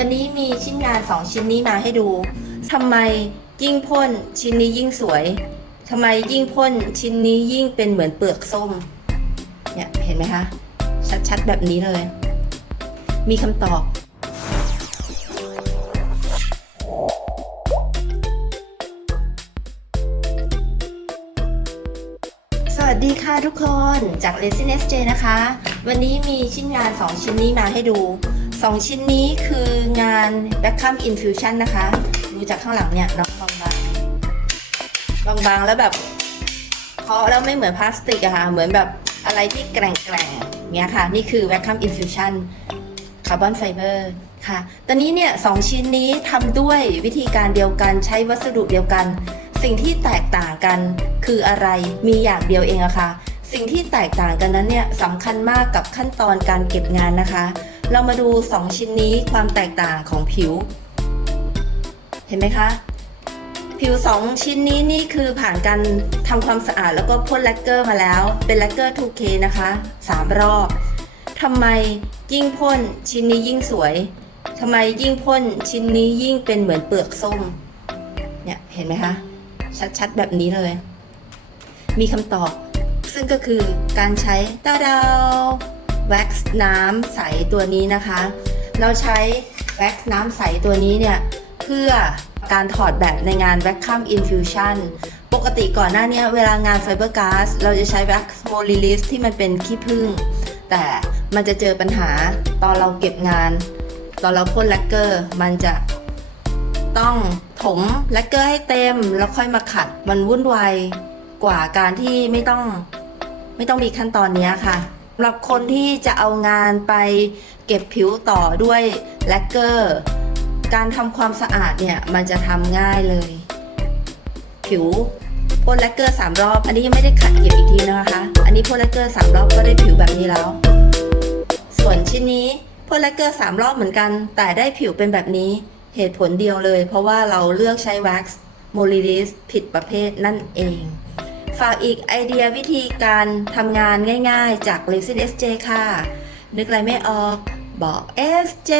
วันนี้มีชิ้นงาน 2 ชิ้นนี้มาให้ดู ทำไมยิ่งพ่นชิ้นนี้ยิ่งสวย ทำไมยิ่งพ่นชิ้นนี้ยิ่งเป็นเหมือนเปลือกส้ม เนี่ยเห็นไหมคะ ชัดๆแบบนี้เลย มีคำตอบ สวัสดีค่ะทุกคนจาก r e s i n s J นะคะ วันนี้มีชิ้นงาน 2 ชิ้นนี้มาให้ดู 2ชิ้นนี้คืองาน Beckham Infusion นะคะ ดูจากข้างหลังเนี่ยเนาะบางๆบางๆแล้วแบบเคาะแล้วไม่เหมือนพลาสติกอะค่ะ เหมือนแบบอะไรที่แกร่งๆเนี้ยค่ะ นี่คือ Beckham Infusion Carbon Fiber ค่ะ ตอนนี้เนี่ยสองชิ้นนี้ทำด้วยวิธีการเดียวกันใช้วัสดุเดียวกัน สิ่งที่แตกต่างกันคืออะไรมีอย่างเดียวเองอะค่ะ สิ่งที่แตกต่างกันนั้นเนี่ยสำคัญมากกับขั้นตอนการเก็บงานนะคะ เรามาดู 2 ชิ้นนี้ความแตกต่างของผิว เห็นไหมคะ ผิว 2 ชิ้นนี้นี่คือผ่านการทำความสะอาดแล้วก็พ่นแลกเกอร์มาแล้ว เป็นแลกเกอร์ 2K นะคะ 3 รอบทำไมยิ่งพ่นชิ้นนี้ยิ่งสวยทำไมยิ่งพ่นชิ้นนี้ยิ่งเป็นเหมือนเปลือกส้ม เนี่ยเห็นไหมคะ ชัดๆแบบนี้เลย มีคำตอบ ซึ่งก็คือการใช้ตาดาว แว็กซ์น้ำใสตัวนี้นะคะ เราใช้แว็กซ์น้ำใสตัวนี้เนี่ยเพื่อการถอดแบบในงาน Vacuum Infusion ปกติก่อนหน้านี้เวลางาน Fiber Gas เราจะใช้ Wax Mo Release ที่มันเป็นขี้ผึ้งแต่มันจะเจอปัญหาตอนเราเก็บงาน ตอนเราพ่นแลกเกอร์ มันจะต้องถมแลกเกอร์ให้เต็มแล้วค่อยมาขัด มันวุ่นวายกว่าการที่ไม่ต้องไม่ต้องมีขั้นตอนนี้ค่ะ สำหรับคนที่จะเอางานไปเก็บผิวต่อด้วยแลกเกอร์ การทำความสะอาดเนี่ยมันจะทำง่ายเลย ผิวพ่นแลกเกอร์สามรอบ อันนี้ยังไม่ได้ขัดเก็บอีกทีนะคะ อันนี้พ่นแลกเกอร์สามรอบก็ได้ผิวแบบนี้แล้ว ส่วนชิ้นนี้พ่นแลกเกอร์สามรอบเหมือนกัน แต่ได้ผิวเป็นแบบนี้เหตุผลเดียวเลย เพราะว่าเราเลือกใช้แว็กซ์โมลิลิสผิดประเภทนั่นเอง ฝากอีกไอเดียวิธีการทำงานง่ายๆ จาก l e s i n SJ ค่ะ นึกอะไรไม่ออกบอก SJ